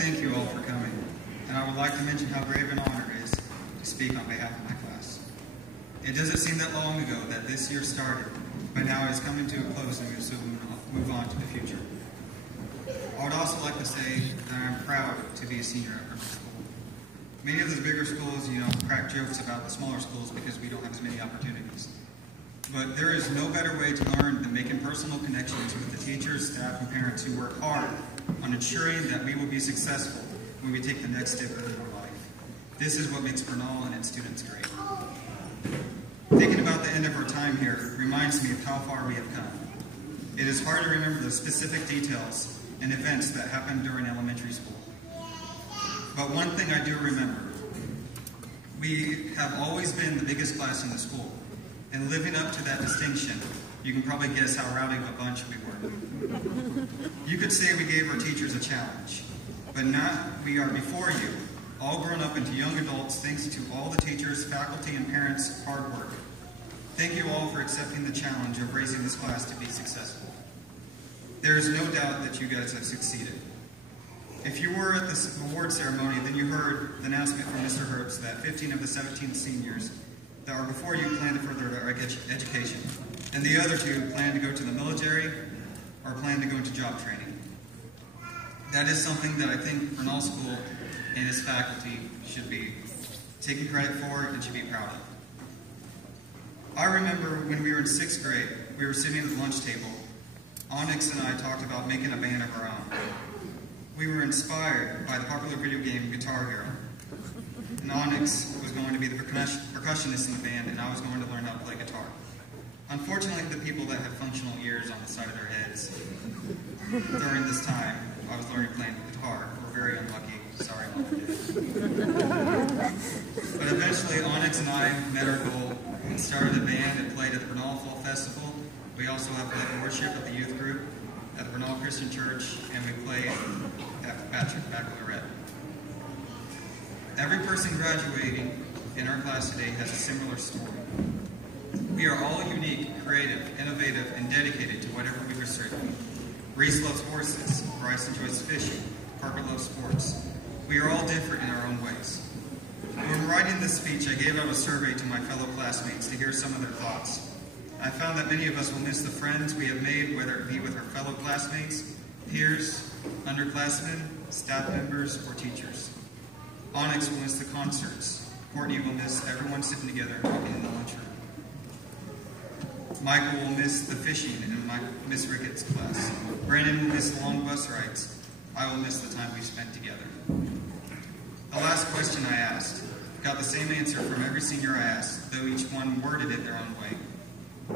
thank you all for coming, and I would like to mention how grave an honor it is to speak on behalf of my class. It doesn't seem that long ago that this year started, but now it is coming to a close and we will move on to the future. I would also like to say that I am proud to be a senior at our school. Many of the bigger schools, crack jokes about the smaller schools because we don't have as many opportunities. But there is no better way to learn than making personal connections with the teachers, staff, and parents who work hard on ensuring that we will be successful when we take the next step in our life. This is what makes Bronaugh and its students great. Thinking about the end of our time here reminds me of how far we have come. It is hard to remember the specific details and events that happened during elementary school. But one thing I do remember, we have always been the biggest class in the school. And living up to that distinction, you can probably guess how rowdy of a bunch we were. You could say we gave our teachers a challenge, but now we are before you, all grown up into young adults thanks to all the teachers, faculty, and parents' hard work. Thank you all for accepting the challenge of raising this class to be successful. There is no doubt that you guys have succeeded. If you were at this award ceremony, then you heard the announcement from Mr. Herbst that 15 of the 17 seniors that are before you plan to further their education, and the other 2 plan to go to the military or plan to go into job training. That is something that I think Bronaugh School and its faculty should be taking credit for and should be proud of. I remember when we were in 6th grade, we were sitting at the lunch table. Onyx and I talked about making a band of our own. We were inspired by the popular video game Guitar Hero. And Onyx was going to be the percussionist in the band, and I was going to learn how to play guitar. Unfortunately, the people that have functional ears on the side of their heads, during this time, I was learning playing guitar, were very unlucky. Sorry, Mom and Dad. But eventually, Onyx and I met our goal and started a band and played at the Bronaugh Fall Festival. We also have led worship at the youth group at the Bronaugh Christian Church, and we played at Baccalaureate. Every person graduating in our class today has a similar story. We are all unique, creative, innovative, and dedicated to whatever we pursue. Reese loves horses, Bryce enjoys fishing, Parker loves sports. We are all different in our own ways. When writing this speech, I gave out a survey to my fellow classmates to hear some of their thoughts. I found that many of us will miss the friends we have made, whether it be with our fellow classmates, peers, underclassmen, staff members, or teachers. Onyx will miss the concerts. Courtney will miss everyone sitting together and talking in the lunchroom. Michael will miss the fishing in Miss Ricketts' class. Brandon will miss the long bus rides. I will miss the time we spent together. The last question I asked got the same answer from every senior I asked, though each one worded it their own way.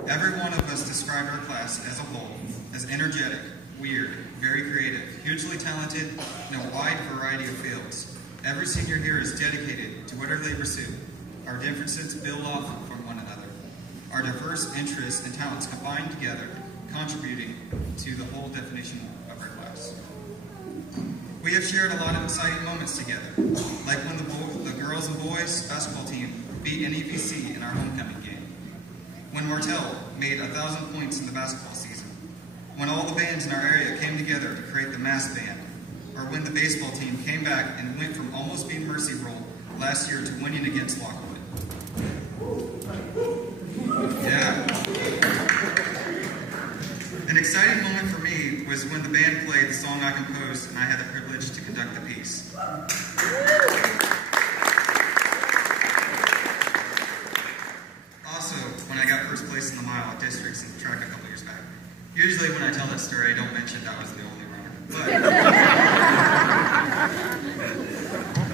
Every one of us described our class as a whole as energetic, weird, very creative, hugely talented in a wide variety of fields. Every senior here is dedicated to whatever they pursue. Our differences build off from one another. Our diverse interests and talents combined together, contributing to the whole definition of our class. We have shared a lot of exciting moments together, like when the girls and boys basketball team beat NEVC in our homecoming game, when Martell made 1,000 points in the basketball season, when all the bands in our area came together to create the mass band, or when the baseball team came back and went from almost being mercy rolled last year to winning against Lockwood. Yeah. An exciting moment for me was when the band played the song I composed and I had the privilege to conduct the piece. Also, when I got first place in the mile at districts in track a couple years back. Usually when I tell that story, I don't mention that I was the only runner.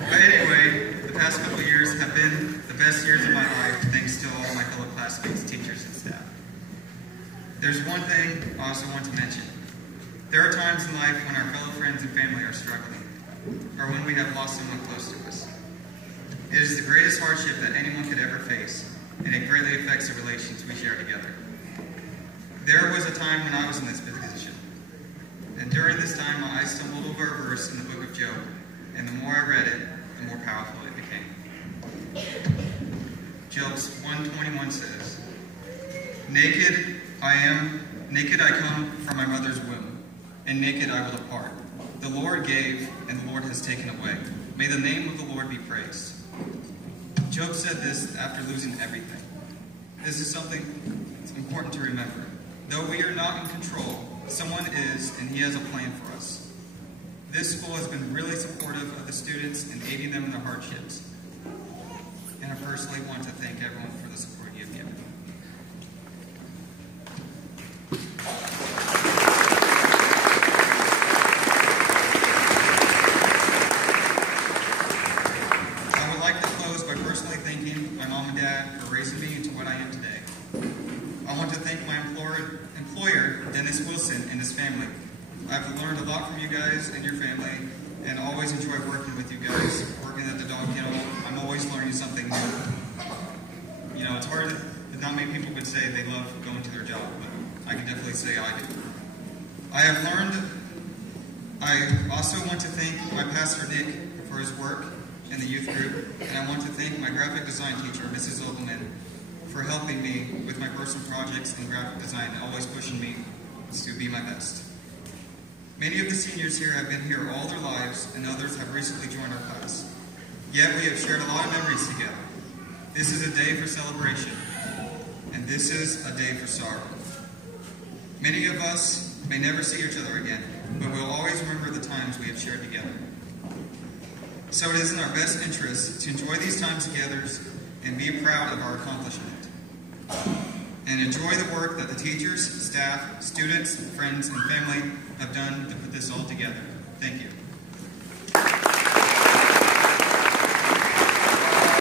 But anyway, the past couple years have been the best years of my life thanks to all my fellow classmates, teachers, and staff. There's one thing I also want to mention. There are times in life when our fellow friends and family are struggling, or when we have lost someone close to us. It is the greatest hardship that anyone could ever face, and it greatly affects the relations we share together. There was a time when I was in this position, and during this time I stumbled over a verse in the book of Job, and the more I read it, the more powerful it became. Job 1:21 says, Naked I come from my mother's womb, and naked I will depart. The Lord gave, and the Lord has taken away. May the name of the Lord be praised. Job said this after losing everything. This is something that's important to remember. Though we are not in control, someone is, and he has a plan for us. This school has been really supportive of the students and aiding them in their hardships. And I personally want to thank everyone for the support you have given. I would like to close by personally thanking my mom and dad for raising me into what I am today. I want to thank my employer, Dennis Wilson, and his family. I've learned a lot from you guys and your family, and always enjoy working with you guys. Working at the dog kennel, I'm always learning something new. You know, it's hard, not many people would say they love going to their job, but I can definitely say I do. I also want to thank my pastor, Nick, for his work in the youth group, and I want to thank my graphic design teacher, Mrs. Ogelman, for helping me with my personal projects in graphic design and always pushing me to be my best. Many of the seniors here have been here all their lives, and others have recently joined our class. Yet we have shared a lot of memories together. This is a day for celebration, and this is a day for sorrow. Many of us may never see each other again, but we'll always remember the times we have shared together. So it is in our best interest to enjoy these times together and be proud of our accomplishment. And enjoy the work that the teachers, staff, students, friends, and family have done to put this all together. Thank you.